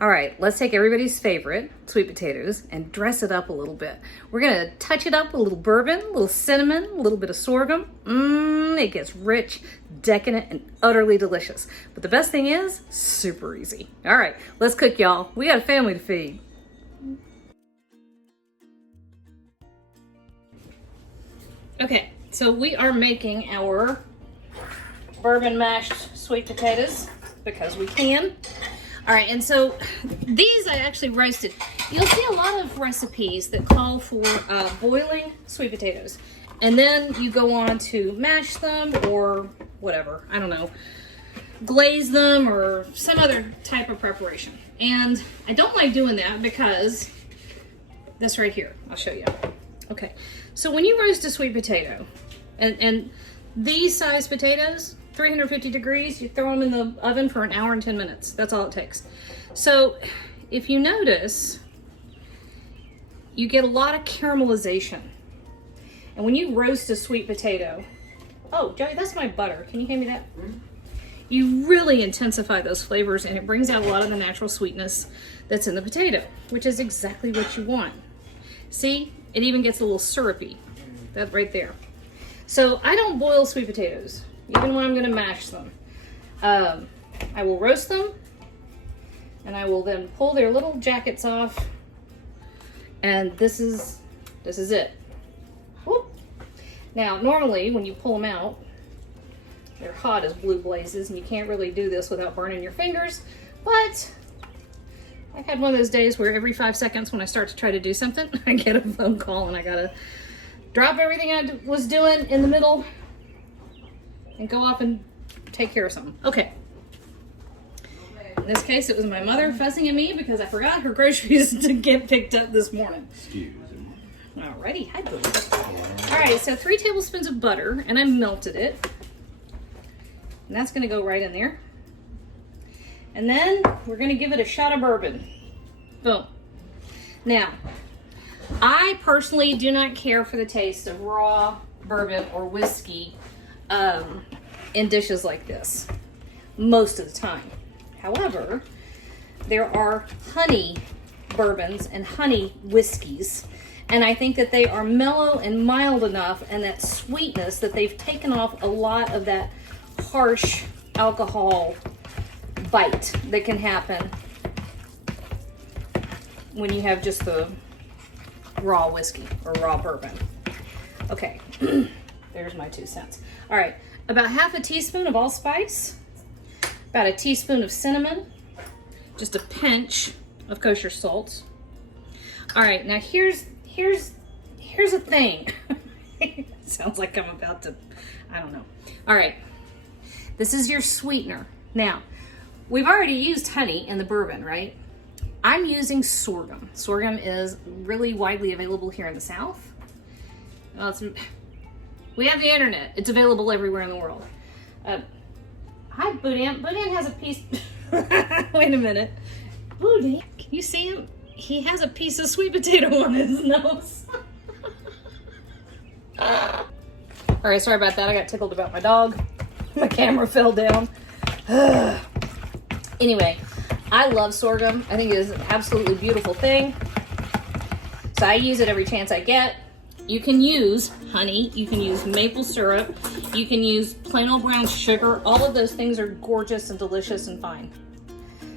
All right, let's take everybody's favorite sweet potatoes and dress it up a little bit. We're gonna touch it up with a little bourbon, a little cinnamon, a little bit of sorghum. It gets rich, decadent, and utterly delicious. But the best thing is, super easy. All right, let's cook, y'all. We got a family to feed. Okay, so we are making our bourbon mashed sweet potatoes because we can. All right, and so these I actually roasted. You'll see a lot of recipes that call for boiling sweet potatoes. And then you go on to mash them or whatever, I don't know, glaze them or some other type of preparation. And I don't like doing that because this right here, I'll show you. Okay, so when you roast a sweet potato, and these size potatoes, 350 degrees, you throw them in the oven for an hour and 10 minutes. That's all it takes. So if you notice, you get a lot of caramelization. And when you roast a sweet potato, oh, Joey, that's my butter. Can you hand me that? You really intensify those flavors and it brings out a lot of the natural sweetness that's in the potato, which is exactly what you want. See, it even gets a little syrupy. That right there. So I don't boil sweet potatoes, even when I'm gonna mash them. I will roast them and I will then pull their little jackets off, and this is it. Whoop. Now, normally when you pull them out, they're hot as blue blazes and you can't really do this without burning your fingers, but I've had one of those days where every 5 seconds when I start to try to do something, I get a phone call and I gotta drop everything I was doing in the middle and go off and take care of something. Okay. In this case, it was my mother fussing at me because I forgot her groceries to get picked up this morning. Excuse me. Alrighty, hi boo. Alright, so 3 tablespoons of butter, and I melted it. And that's gonna go right in there. And then we're gonna give it a shot of bourbon. Boom. Now, I personally do not care for the taste of raw bourbon or whiskey in dishes like this most of the time. However, there are honey bourbons and honey whiskeys, and I think that they are mellow and mild enough, and that sweetness that they've taken off a lot of that harsh alcohol bite that can happen when you have just the raw whiskey or raw bourbon. Okay, there's my 2 cents. All right, about half a teaspoon of allspice, about a teaspoon of cinnamon, just a pinch of kosher salt. All right, now here's a thing. Sounds like I'm about to, I don't know. All right, this is your sweetener. Now, we've already used honey in the bourbon, right? I'm using sorghum. Sorghum is really widely available here in the South. Well, we have the internet. It's available everywhere in the world. Hi, Boudin. Boudin has a piece. Wait a minute. Boudin, can you see him? He has a piece of sweet potato on his nose. All right, sorry about that. I got tickled about my dog. My camera fell down. Anyway, I love sorghum. I think it is an absolutely beautiful thing. So I use it every chance I get. You can use honey, you can use maple syrup, you can use plain old brown sugar. All of those things are gorgeous and delicious and fine.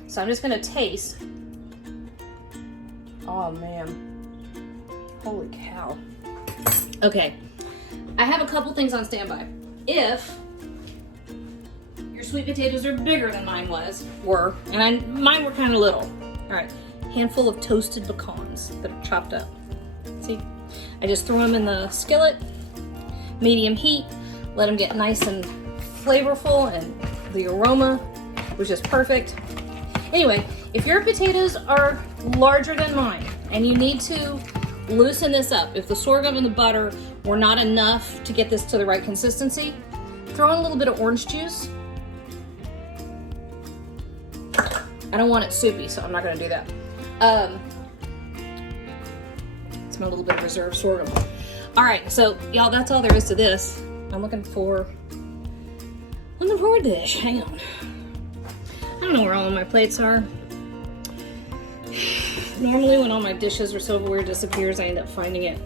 So I'm just gonna taste. Oh man, holy cow. Okay, I have a couple things on standby. If your sweet potatoes are bigger than mine were, and mine were kind of little. All right, handful of toasted pecans that are chopped up. See? I just threw them in the skillet, medium heat, let them get nice and flavorful, and the aroma was just perfect. Anyway, if your potatoes are larger than mine and you need to loosen this up, if the sorghum and the butter were not enough to get this to the right consistency, throw in a little bit of orange juice. I don't want it soupy, so I'm not gonna do that. It's my little bit of reserve sorghum. All right, so y'all, that's all there is to this. I'm looking for a dish. Hang on. I don't know where all of my plates are. Normally when all my dishes or silverware disappears, I end up finding it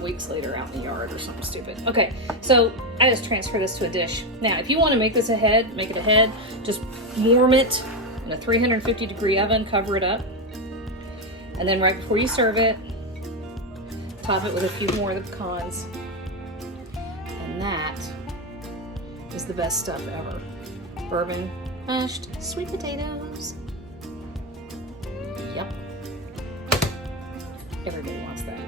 weeks later out in the yard or something stupid. Okay, so I just transfer this to a dish. Now, if you want to make this ahead, make it ahead. Just warm it in a 350-degree oven, cover it up. And then right before you serve it, top it with a few more of the pecans. And that is the best stuff ever. Bourbon mashed sweet potatoes. Yep. Everybody wants that.